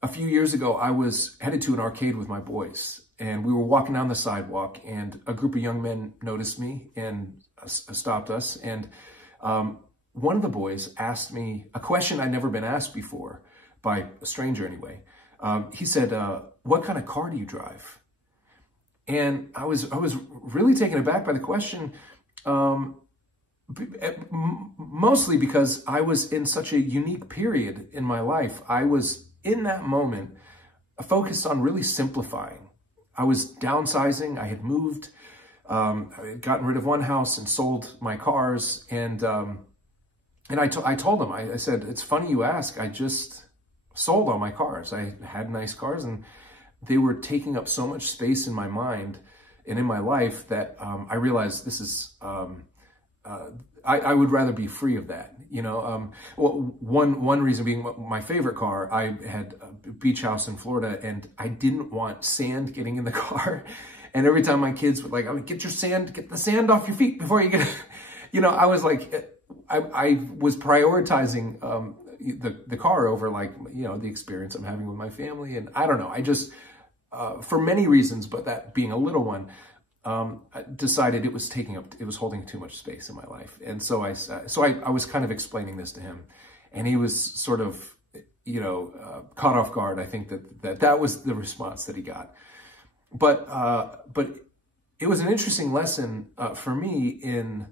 A few years ago, I was headed to an arcade with my boys, and we were walking down the sidewalk, and a group of young men noticed me and stopped us. And one of the boys asked me a question I'd never been asked before, by a stranger anyway. He said, "What kind of car do you drive?" And I was really taken aback by the question, mostly because I was in such a unique period in my life. I was, in that moment, focused on really simplifying. I was downsizing. I had moved, I had gotten rid of one house and sold my cars. And I told them, I said, "It's funny you ask. I just sold all my cars. I had nice cars, and they were taking up so much space in my mind and in my life that I realized this is, I would rather be free of that, you know. Well, one reason being my favorite car. I had a beach house in Florida, and I didn't want sand getting in the car. And every time my kids would like, "I mean, get the sand off your feet before you get," you know, I was like, I was prioritizing the car over, like, you know, the experience I'm having with my family. And I don't know, I just, for many reasons, but that being a little one, I decided it was holding too much space in my life. And so I was kind of explaining this to him, and he was sort of, you know, caught off guard. I think that was the response that he got. But it was an interesting lesson for me in,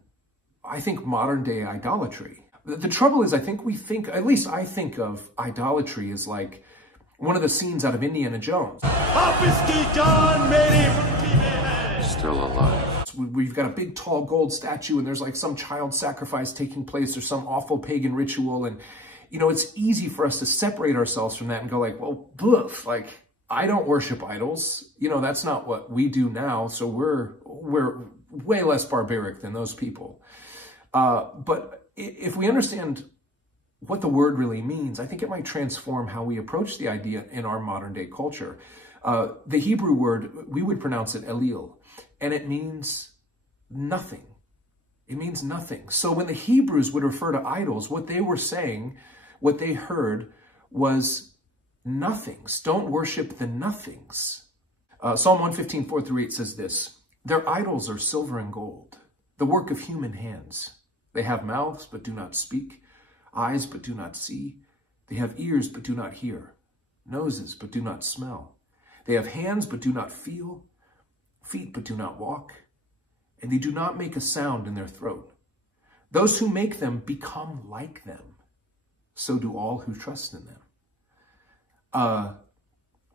I think, modern day idolatry. The trouble is, I think at least I think of idolatry as like one of the scenes out of Indiana Jones. Still alive. We've got a big, tall gold statue, and there's like some child sacrifice taking place or some awful pagan ritual. And, you know, it's easy for us to separate ourselves from that and go like, well, boof, like, I don't worship idols. You know, that's not what we do now. So we're way less barbaric than those people. But if we understand what the word really means, I think it might transform how we approach the idea in our modern day culture. The Hebrew word, we would pronounce it Elil, and it means nothing. It means nothing. So when the Hebrews would refer to idols, what they were saying, what they heard was nothings. Don't worship the nothings. Psalm 115, 4-8 says this: "Their idols are silver and gold, the work of human hands. They have mouths, but do not speak, eyes, but do not see. They have ears, but do not hear, noses, but do not smell. They have hands, but do not feel, feet, but do not walk, and they do not make a sound in their throat. Those who make them become like them. So do all who trust in them."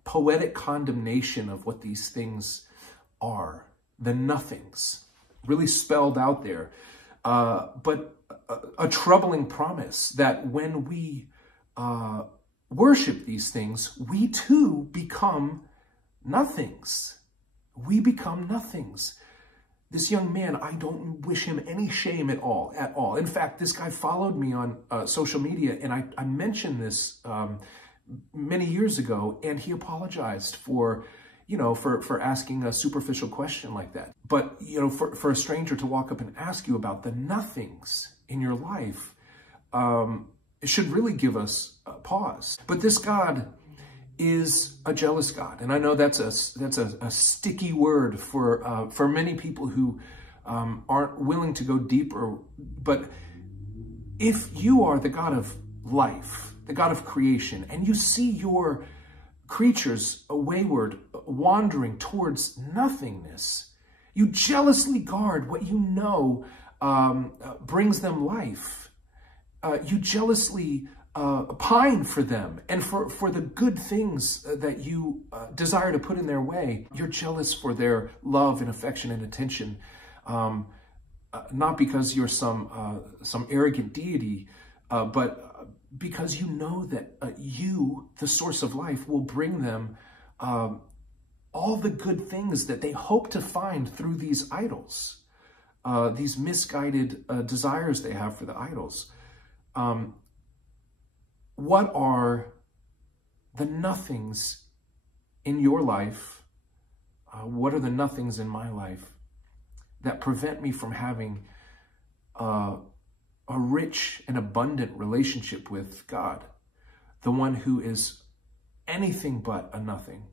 Poetic condemnation of what these things are, the nothings, really spelled out there. But a troubling promise that when we worship these things, we too become nothings. We become nothings. This young man, I don't wish him any shame at all. In fact, this guy followed me on social media, and I mentioned this many years ago, and he apologized for, you know, for asking a superficial question like that. But, you know, for a stranger to walk up and ask you about the nothings in your life, it should really give us a pause. But this God is a jealous God. And I know that's a sticky word for many people who aren't willing to go deeper. But if you are the God of life, the God of creation, and you see your creatures wayward, wandering towards nothingness, you jealously guard what you know brings them life. You jealously pine for them and for the good things that you desire to put in their way. You're jealous for their love and affection and attention, not because you're some arrogant deity, but because you know that you, the source of life, will bring them all the good things that they hope to find through these idols, these misguided desires they have for the idols. What are the nothings in your life? What are the nothings in my life that prevent me from having a rich and abundant relationship with God, the one who is anything but a nothing.